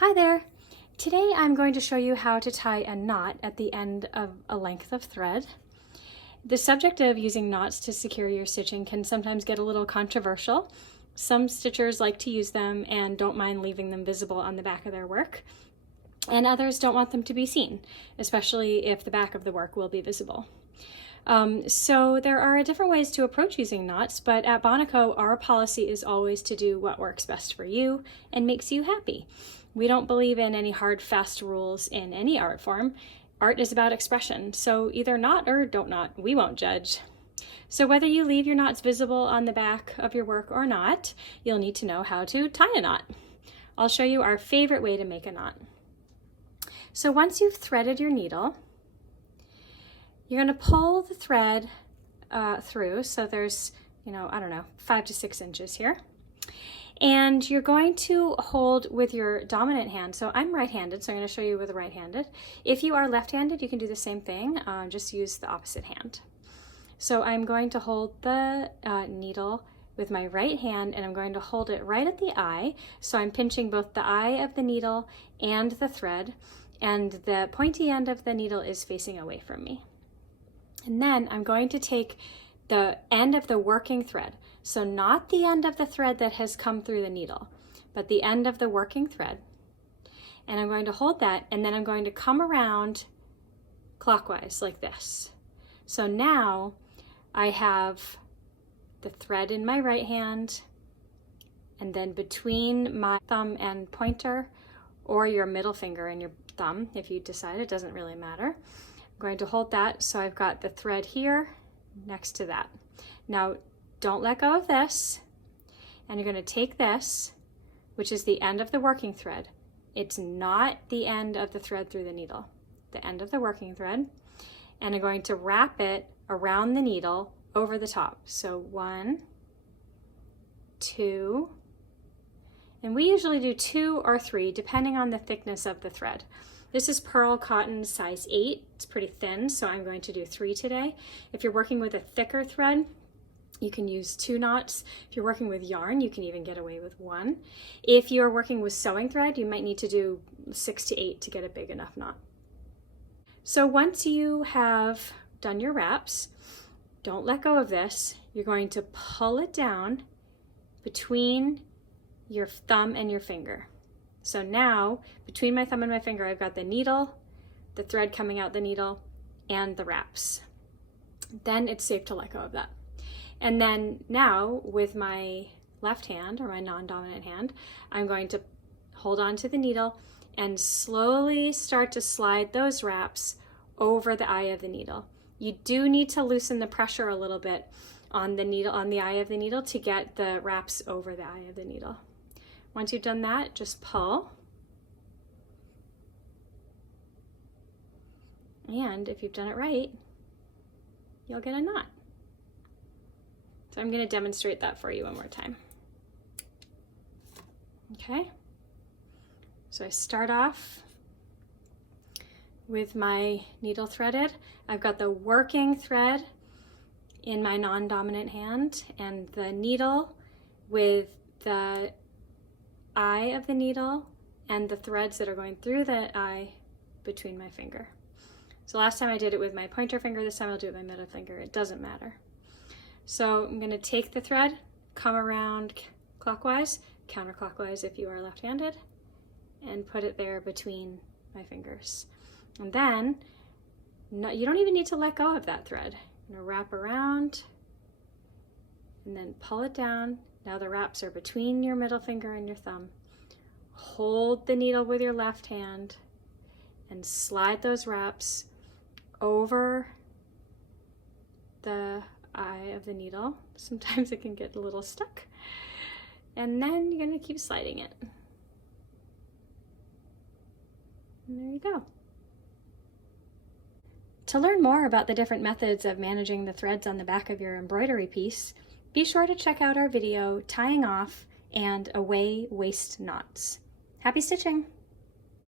Hi there! Today I'm going to show you how to tie a knot at the end of a length of thread. The subject of using knots to secure your stitching can sometimes get a little controversial. Some stitchers like to use them and don't mind leaving them visible on the back of their work, and others don't want them to be seen, especially if the back of the work will be visible. So there are different ways to approach using knots, but at BonnaH our policy is always to do what works best for you and makes you happy. We don't believe in any hard, fast rules in any art form. Art is about expression, so either knot or don't knot, we won't judge. So whether you leave your knots visible on the back of your work or not, you'll need to know how to tie a knot. I'll show you our favorite way to make a knot. So once you've threaded your needle, you're going to pull the thread through, so there's, 5 to 6 inches here. And you're going to hold with your dominant hand. So I'm right-handed, so I'm going to show you with right-handed. If you are left-handed, you can do the same thing, just use the opposite hand. So I'm going to hold the needle with my right hand, and I'm going to hold it right at the eye. So I'm pinching both the eye of the needle and the thread, and the pointy end of the needle is facing away from me. And then I'm going to take the end of the working thread. So not the end of the thread that has come through the needle, but the end of the working thread. And I'm going to hold that, and then I'm going to come around clockwise like this. So now I have the thread in my right hand, and then between my thumb and pointer, or your middle finger and your thumb, if you decide, it doesn't really matter. I'm going to hold that, so I've got the thread here next to that. Now, don't let go of this, and you're going to take this, which is the end of the working thread. It's not the end of the thread through the needle, the end of the working thread, and I'm going to wrap it around the needle over the top. So 1, 2, and we usually do 2 or 3 depending on the thickness of the thread. This is pearl cotton size 8. It's pretty thin, so I'm going to do 3 today. If you're working with a thicker thread, you can use 2 knots. If you're working with yarn, you can even get away with 1. If you're working with sewing thread, you might need to do 6 to 8 to get a big enough knot. So once you have done your wraps, don't let go of this. You're going to pull it down between your thumb and your finger. So now, between my thumb and my finger, I've got the needle, the thread coming out the needle, and the wraps. Then it's safe to let go of that. And then now, with my left hand, or my non-dominant hand, I'm going to hold on to the needle and slowly start to slide those wraps over the eye of the needle. You do need to loosen the pressure a little bit on the needle, on the eye of the needle, to get the wraps over the eye of the needle. Once you've done that, just pull. And if you've done it right, you'll get a knot. So I'm going to demonstrate that for you one more time. Okay, so I start off with my needle threaded. I've got the working thread in my non-dominant hand and the needle with the eye of the needle and the threads that are going through the eye between my finger. So last time I did it with my pointer finger, this time I'll do it with my middle finger. It doesn't matter. So I'm going to take the thread, come around clockwise, counterclockwise if you are left-handed, and put it there between my fingers. And then, you don't even need to let go of that thread. I'm going to wrap around and then pull it down. Now the wraps are between your middle finger and your thumb. Hold the needle with your left hand and slide those wraps over the eye of the needle. Sometimes it can get a little stuck. And then you're going to keep sliding it. And there you go. To learn more about the different methods of managing the threads on the back of your embroidery piece, be sure to check out our video, Tying Off and Away Waist Knots. Happy stitching!